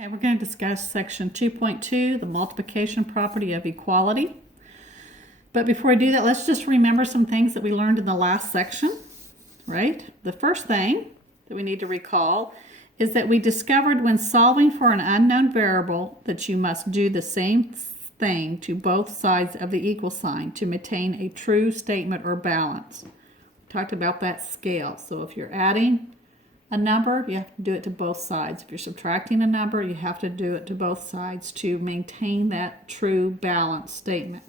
And we're going to discuss section 2.2, the multiplication property of equality. But before I do that, let's just remember some things that we learned in the last section, right? The first thing that we need to recall is that we discovered when solving for an unknown variable that you must do the same thing to both sides of the equal sign to maintain a true statement or balance. We talked about that scale. So if you're adding a number, you have to do it to both sides. If you're subtracting a number, you have to do it to both sides to maintain that true balance statement.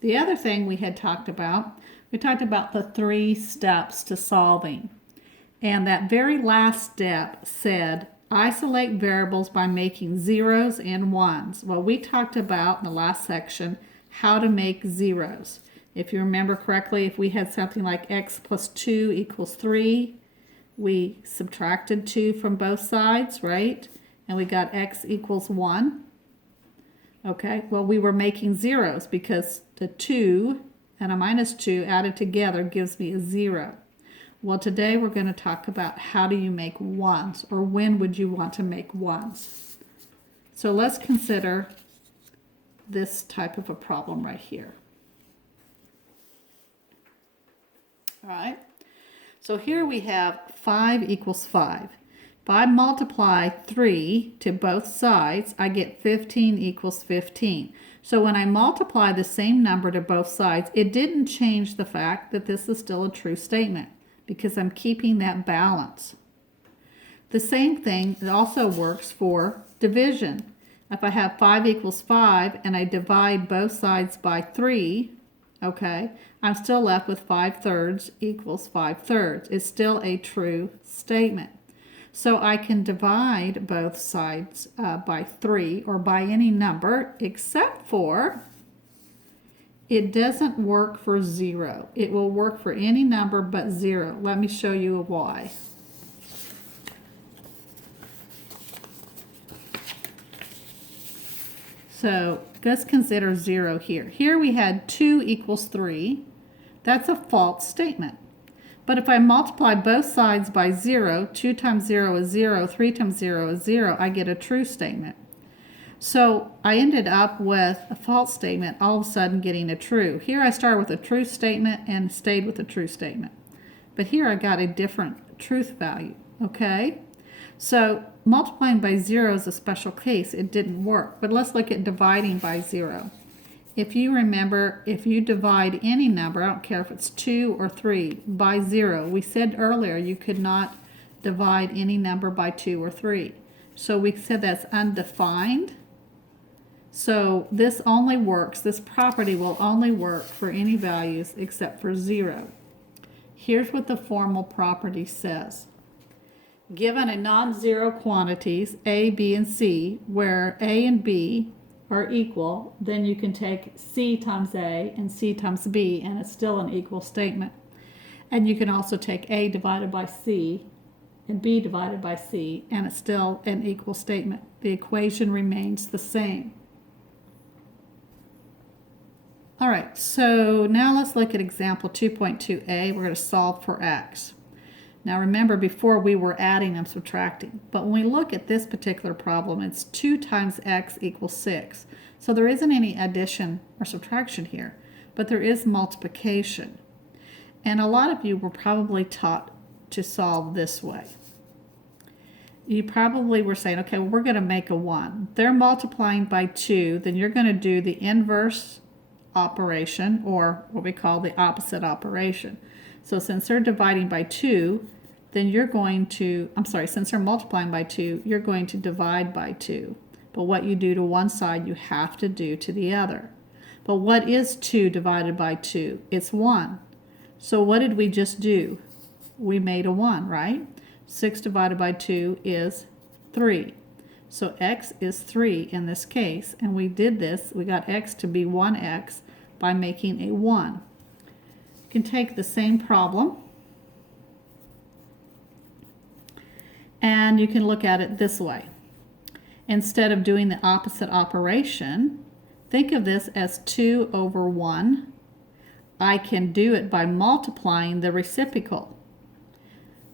The other thing we had talked about, we talked about the 3 steps to solving. And that very last step said, isolate variables by making zeros and ones. Well, we talked about in the last section how to make zeros. If you remember correctly, if we had something like x plus 2 equals 3, we subtracted 2 from both sides, right? And we got x equals 1. Okay, well, we were making zeros because the 2 and a minus 2 added together gives me a 0. Well, today we're going to talk about how do you make ones, or when would you want to make ones. So let's consider this type of a problem right here. All right. So here we have 5 equals 5. If I multiply 3 to both sides, I get 15 equals 15. So when I multiply the same number to both sides, it didn't change the fact that this is still a true statement because I'm keeping that balance. The same thing also works for division. If I have 5 equals 5 and I divide both sides by 3, okay, I'm still left with 5/3 equals 5/3. It's still a true statement. So I can divide both sides by 3 or by any number except for it doesn't work for 0. It will work for any number but 0. Let me show you why. So let's consider 0 here. Here we had 2 equals 3. That's a false statement. But if I multiply both sides by 0, 2 times 0 is 0, 3 times 0 is 0, I get a true statement. So I ended up with a false statement, all of a sudden getting a true. Here I started with a true statement and stayed with a true statement. But here I got a different truth value, okay? So multiplying by 0 is a special case. It didn't work. But let's look at dividing by 0. If you remember, if you divide any number, I don't care if it's 2 or 3, by 0, we said earlier you could not divide any number by 2 or 3. So we said that's undefined. So this only works, this property will only work for any values except for 0. Here's what the formal property says. Given a non-zero quantities, A, B, and C, where A and B are equal, then you can take C times A and C times B, and it's still an equal statement. And you can also take A divided by C and B divided by C, and it's still an equal statement. The equation remains the same. All right, so now let's look at example 2.2a. We're going to solve for x. Now remember, before we were adding and subtracting, but when we look at this particular problem, it's 2 times x equals 6. So there isn't any addition or subtraction here, but there is multiplication. And a lot of you were probably taught to solve this way. You probably were saying, okay, well, we're going to make a 1. They're multiplying by 2, then you're going to do the inverse operation, or what we call the opposite operation. So since they're dividing by 2, then you're going to, since they're multiplying by 2, you're going to divide by 2. But what you do to one side, you have to do to the other. But what is 2 divided by 2? It's 1. So what did we just do? We made a 1, right? 6 divided by 2 is 3. So x is 3 in this case. And we did this, we got x to be 1x by making a 1. You can take the same problem and you can look at it this way. Instead of doing the opposite operation, think of this as 2 over 1. I can do it by multiplying the reciprocal.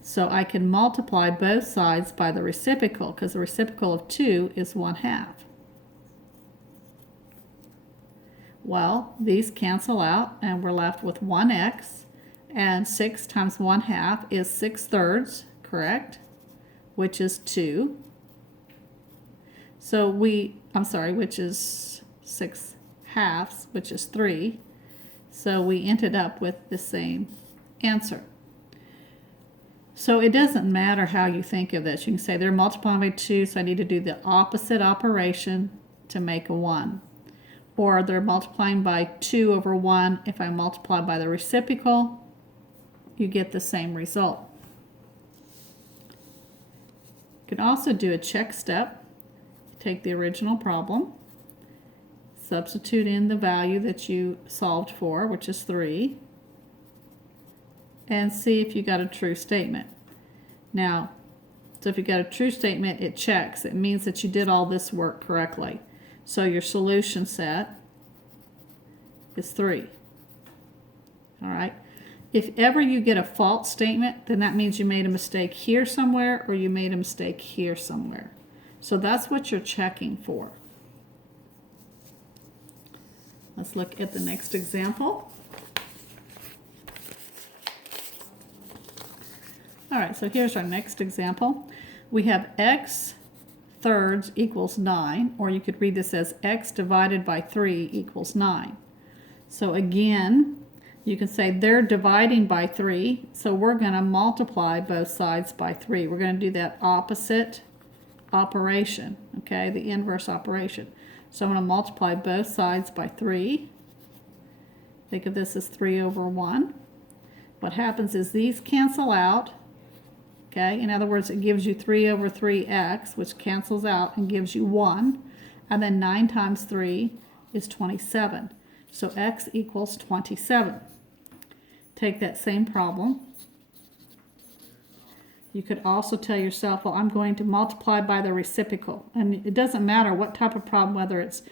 So I can multiply both sides by the reciprocal, because the reciprocal of 2 is 1/2. Well, these cancel out, and we're left with 1x, and 6 times 1/2 is 6/3, correct? Which is 2. So which is 6/2, which is 3. So we ended up with the same answer. So it doesn't matter how you think of this. You can say they're multiplying by 2, so I need to do the opposite operation to make a 1. Or they're multiplying by 2 over 1. If I multiply by the reciprocal, you get the same result. You can also do a check step. Take the original problem, substitute in the value that you solved for, which is 3, and see if you got a true statement. Now, so if you got a true statement, it checks. It means that you did all this work correctly. So your solution set is 3. All right. If ever you get a false statement, then that means you made a mistake here somewhere or you made a mistake here somewhere. So that's what you're checking for. Let's look at the next example. All right, so here's our next example. We have x thirds equals 9, or you could read this as x divided by 3 equals 9. So again, you can say they're dividing by 3, so we're going to multiply both sides by 3. We're going to do that opposite operation, okay, the inverse operation. So I'm going to multiply both sides by 3. Think of this as 3 over 1. What happens is these cancel out. Okay, in other words, it gives you 3 over 3x, which cancels out and gives you 1. And then 9 times 3 is 27. So x equals 27. Take that same problem. You could also tell yourself, well, I'm going to multiply by the reciprocal. And it doesn't matter what type of problem, whether it's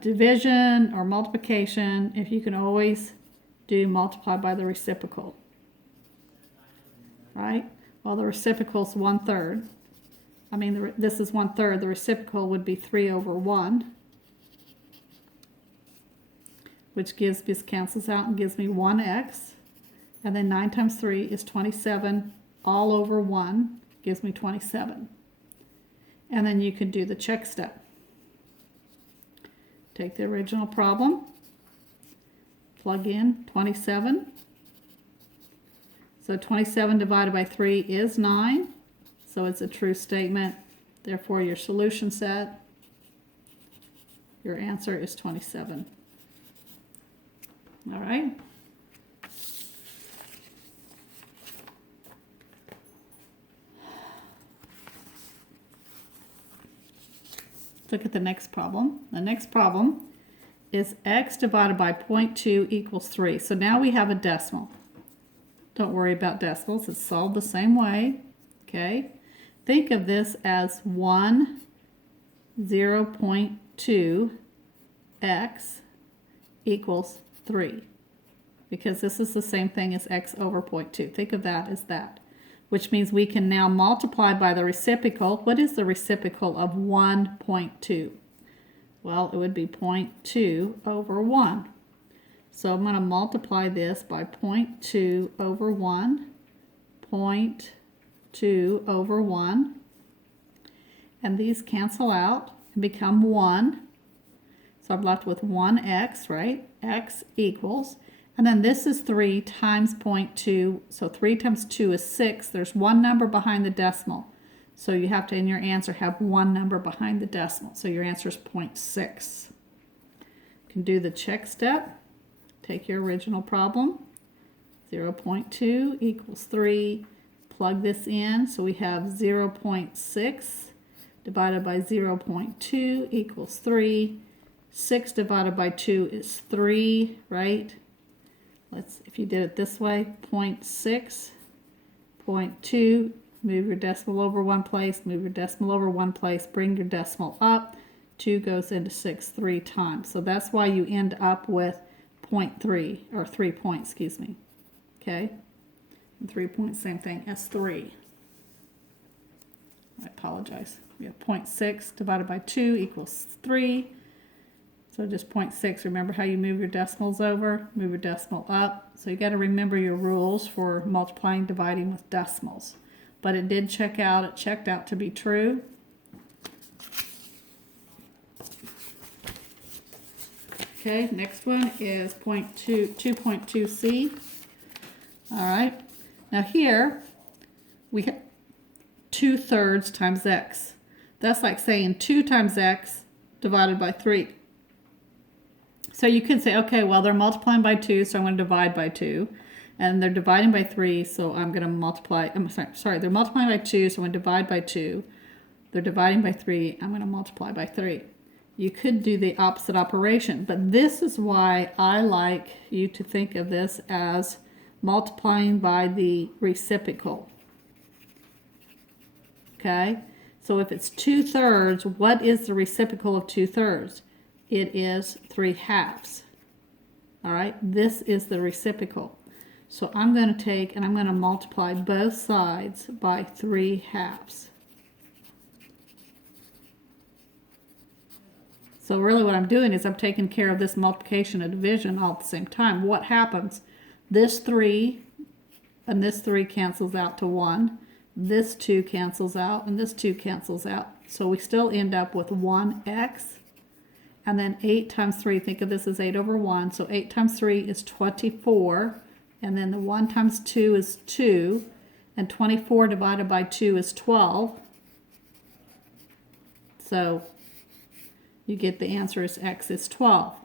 division or multiplication, if you can always do multiply by the reciprocal. Right? Well, the reciprocal is 1/3. I mean, this is 1/3. The reciprocal would be 3 over 1, which this cancels out and gives me 1x. And then 9 times 3 is 27. All over 1 gives me 27. And then you can do the check step. Take the original problem, plug in 27. So 27 divided by 3 is 9. So it's a true statement. Therefore, your solution set, your answer is 27. All right. Look at the next problem. The next problem is x divided by 0.2 equals 3. So now we have a decimal. Don't worry about decimals. It's solved the same way. Okay. Think of this as 0.2 x equals 3. Because this is the same thing as x over 0.2. Think of that as that. Which means we can now multiply by the reciprocal. What is the reciprocal of 1.2? Well, it would be 0.2 over 1. So I'm going to multiply this by 0.2 over 1, 0.2 over 1, and these cancel out and become 1. So I'm left with 1x, right? X equals, and then this is 3 times 0.2, so 3 times 2 is 6. There's one number behind the decimal. So you have to, in your answer, have one number behind the decimal. So your answer is 0.6. You can do the check step. Take your original problem. 0.2 equals 3. Plug this in. So we have 0.6 divided by 0.2 equals 3. 6 divided by 2 is 3, right? If you did it this way, 0.6, 0.2, move your decimal over one place, move your decimal over one place, bring your decimal up. 2 goes into 6 3 times. So that's why you end up with 0.3, or 3 points, excuse me. Okay? And 3 point, same thing as 3. I apologize. We have 0.6 divided by 2 equals 3. So just 0.6. Remember how you move your decimals over? Move your decimal up. So you got to remember your rules for multiplying, dividing with decimals. But it did check out. It checked out to be true. Okay, next one is 2.2c. All right. Now here we have 2/3 times x. That's like saying 2 times x divided by 3. So you can say, okay, well, they're multiplying by 2, so I'm going to divide by 2. And they're dividing by 3, so I'm going to multiply. They're multiplying by 2, so I'm going to divide by 2. They're dividing by 3, I'm going to multiply by 3. You could do the opposite operation, but this is why I like you to think of this as multiplying by the reciprocal. Okay, so if it's 2/3, what is the reciprocal of 2/3? It is 3/2. All right, this is the reciprocal. So I'm going to take and I'm going to multiply both sides by 3/2. So really what I'm doing is I'm taking care of this multiplication and division all at the same time. What happens? This 3 and this 3 cancels out to 1. This 2 cancels out and this 2 cancels out. So we still end up with 1x. And then 8 times 3, think of this as 8 over 1. So 8 times 3 is 24. And then the 1 times 2 is 2. And 24 divided by 2 is 12. So you get the answer is x is 12.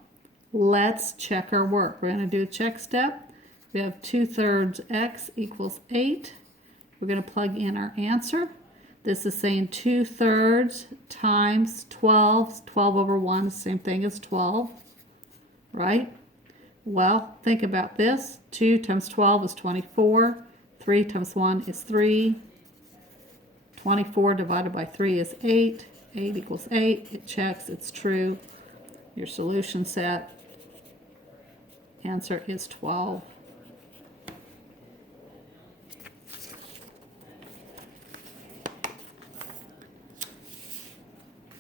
Let's check our work. We're going to do a check step. We have 2/3 x equals 8. We're going to plug in our answer. This is saying 2/3 times 12. 12 over 1 is the same thing as 12, right? Well, think about this. 2 times 12 is 24. 3 times 1 is 3. 24 divided by 3 is 8. 8 equals 8. It checks. It's true. Your solution set. Answer is 12.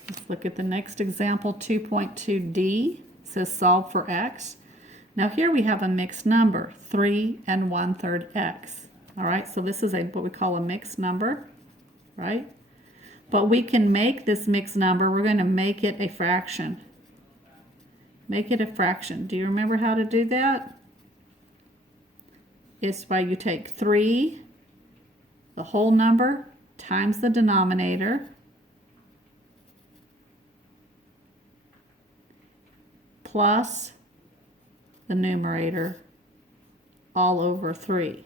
Let's look at the next example, 2.2d. It says solve for x. Now here we have a mixed number, 3 and 1/3 x. All right, so this is what we call a mixed number, right? But we can make this mixed number, we're going to make it a fraction. Make it a fraction. Do you remember how to do that? It's by you take 3, the whole number, times the denominator, plus the numerator, all over 3.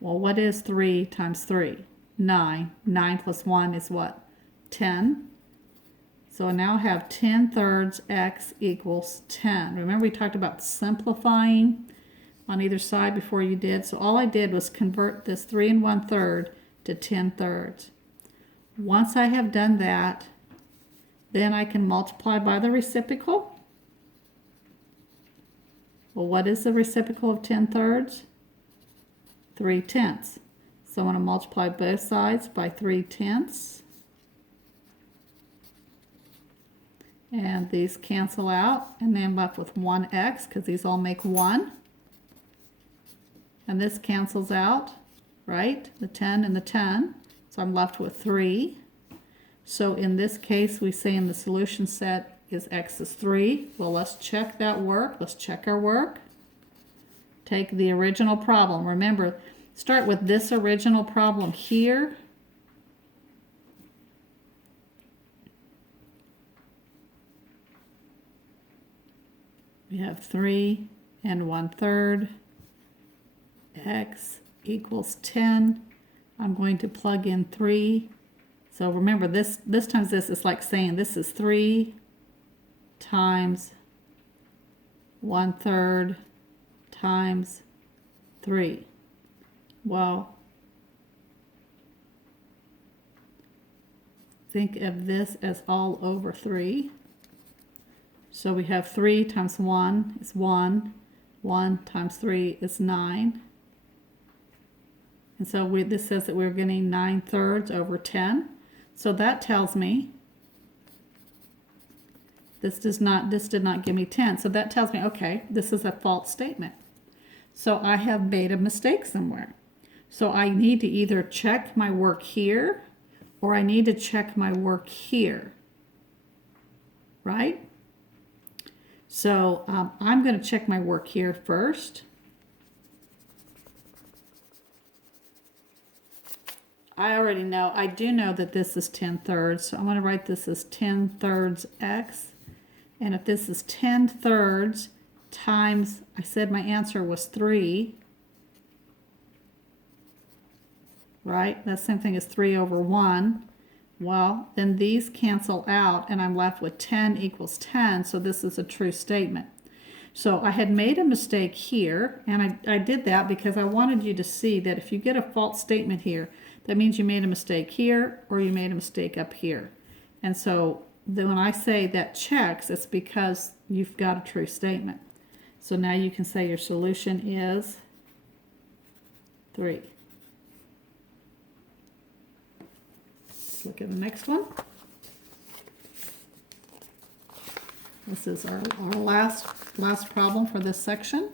Well, what is 3 times 3? 9. 9 plus 1 is what? 10. So I now have 10/3 x equals 10. Remember we talked about simplifying on either side before you did? So all I did was convert this 3 and 1/3 to 10/3. Once I have done that, then I can multiply by the reciprocal. Well, what is the reciprocal of 10/3? 3/10. So I'm going to multiply both sides by 3/10. And these cancel out, and then I'm left with 1x because these all make 1. And this cancels out, right? The 10 and the 10. So I'm left with 3. So in this case, we say in the solution set is x is 3. Well, let's check that work. Let's check our work. Take the original problem. Remember, start with this original problem here. We have 3 and 1/3. X equals 10. I'm going to plug in 3. So remember, this times this is like saying this is 3 times 1/3 times 3. Well, think of this as all over 3. So we have 3 times 1 is 1. 1 times 3 is 9. And so this says that we're getting 9/3 over 10. So that tells me this did not give me 10. So that tells me, okay, this is a false statement. So I have made a mistake somewhere. So I need to either check my work here or I need to check my work here, right? So I'm going to check my work here first. I do know that this is 10/3, so I'm going to write this as 10/3 x. And if this is 10/3 times, I said my answer was 3, right? That's the same thing as 3 over 1. Well, then these cancel out, and I'm left with 10 equals 10, so this is a true statement. So I had made a mistake here, and I did that because I wanted you to see that if you get a false statement here, that means you made a mistake here or you made a mistake up here. And so then when I say that checks, it's because you've got a true statement. So now you can say your solution is 3. Let's look at the next one. This is our last problem for this section.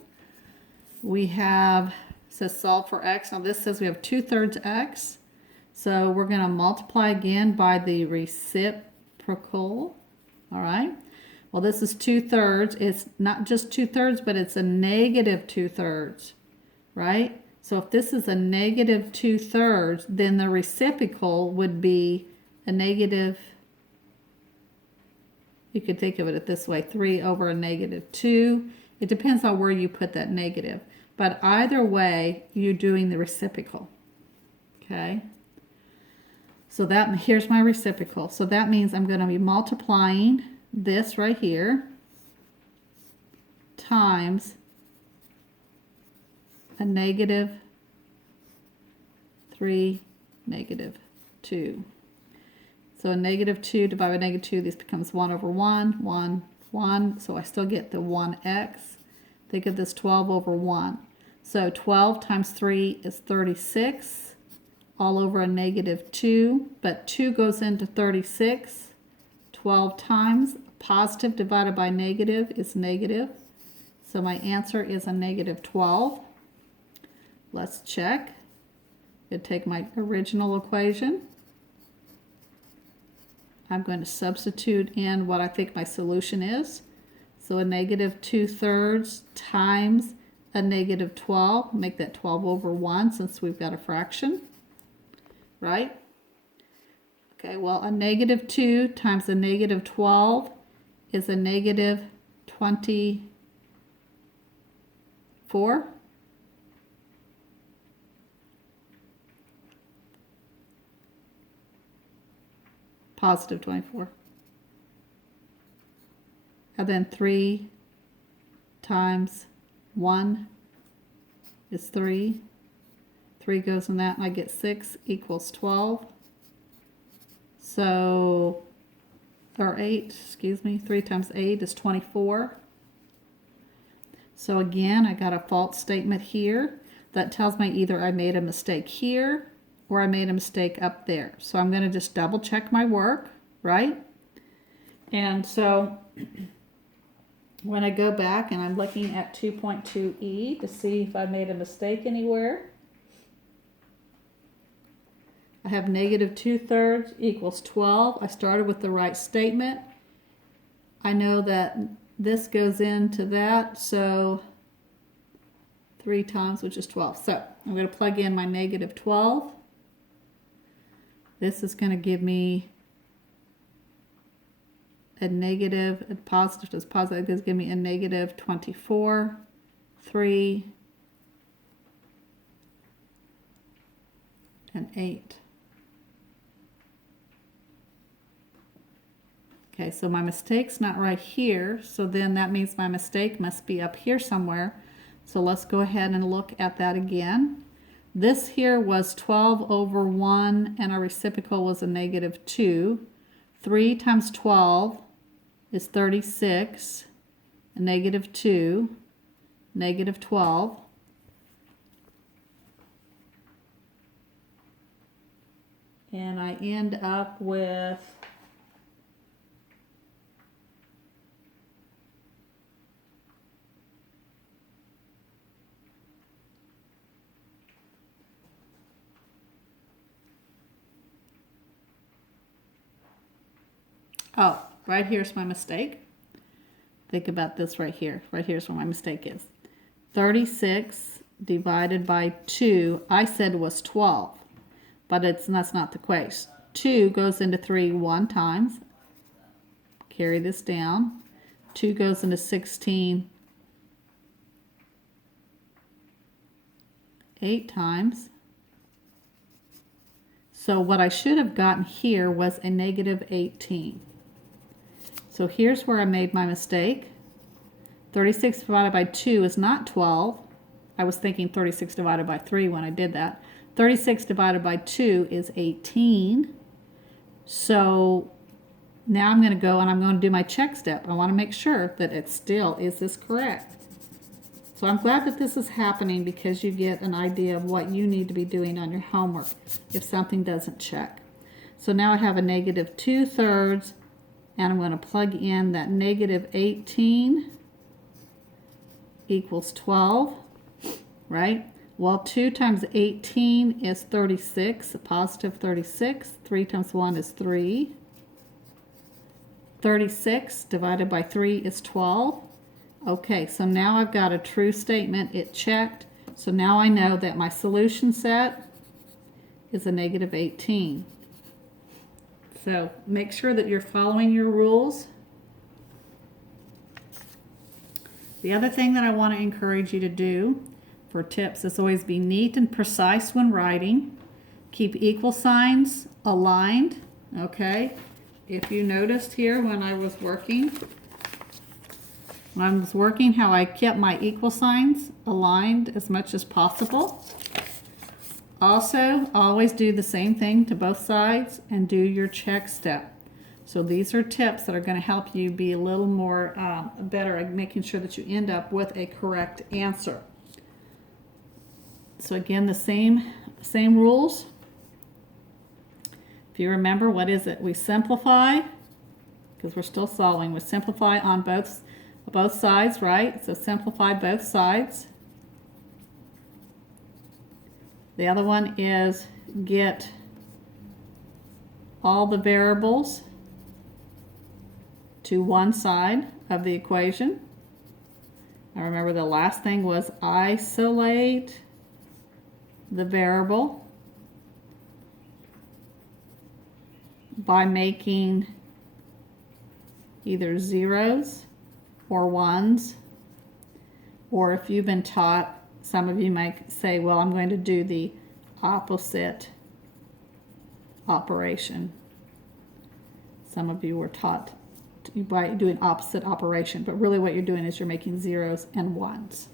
We have, it says solve for x. Now this says we have 2/3 x. So we're going to multiply again by the reciprocal. All right. Well, this is 2/3. It's not just 2/3, but it's a negative 2/3, right? So if this is a negative 2/3, then the reciprocal would be a negative, you could think of it this way, 3 over a negative 2. It depends on where you put that negative. But either way, you're doing the reciprocal. Okay? So here's my reciprocal. So that means I'm going to be multiplying this right here times a negative 3, negative 2. So a negative 2 divided by negative 2, this becomes 1 over 1, 1, 1. So I still get the 1x. Think of this 12 over 1. So 12 times 3 is 36, all over a negative 2. But 2 goes into 36. 12 times positive divided by negative is negative. So my answer is a negative 12. Let's check. I'm going to take my original equation. I'm going to substitute in what I think my solution is. So a negative 2/3 times a negative 12. Make that 12 over 1 since we've got a fraction, right? Okay, well, a negative 2 times a negative 12 is a negative 24. Positive 24. And then 3 times 1 is 3. 3 goes in that, and I get 6 equals 12. So, or 8, excuse me, 3 times 8 is 24. So again, I got a false statement here. That tells me either I made a mistake here or I made a mistake up there. So I'm going to just double check my work, right? And so when I go back and I'm looking at 2.2e to see if I made a mistake anywhere, I have negative 2/3 equals 12. I started with the right statement. I know that this goes into that, so 3 times, which is 12. So I'm going to plug in my negative 12. This is going to give me a negative, a positive is positive. This give me a negative 24, 3, and 8. Okay, so my mistake's not right here, so then that means my mistake must be up here somewhere. So let's go ahead and look at that again. This here was 12 over 1, and our reciprocal was a negative 2. 3 times 12 is 36, a negative 2. negative 12. And I end up with oh, right here's my mistake. Think about this right here. Right here's where my mistake is. 36 divided by 2, I said was 12, but that's not the case. 2 goes into 3 one time. Carry this down. 2 goes into 16 8 times. So what I should have gotten here was a negative 18. So here's where I made my mistake. 36 divided by 2 is not 12. I was thinking 36 divided by 3 when I did that. 36 divided by 2 is 18. So now I'm going to go and I'm going to do my check step. I want to make sure that it still is this correct. So I'm glad that this is happening because you get an idea of what you need to be doing on your homework if something doesn't check. So now I have a negative 2/3, and I'm going to plug in that negative 18 equals 12, right? Well, 2 times 18 is 36, a positive 36. 3 times 1 is 3. 36 divided by 3 is 12. Okay, so now I've got a true statement. It checked. So now I know that my solution set is a negative 18. So make sure that you're following your rules. The other thing that I want to encourage you to do for tips is always be neat and precise when writing. Keep equal signs aligned, okay? If you noticed here when I was working how I kept my equal signs aligned as much as possible. Also, always do the same thing to both sides and do your check step. So these are tips that are going to help you be a little more better at making sure that you end up with a correct answer. So again, the same rules. If you remember, what is it? We simplify, because we're still solving. We simplify on both sides, right? So simplify both sides. The other one is get all the variables to one side of the equation. Now remember, the last thing was isolate the variable by making either zeros or ones, or if you've been taught, some of you might say, well, I'm going to do the opposite operation. Some of you were taught by doing opposite operation, but really what you're doing is you're making zeros and ones.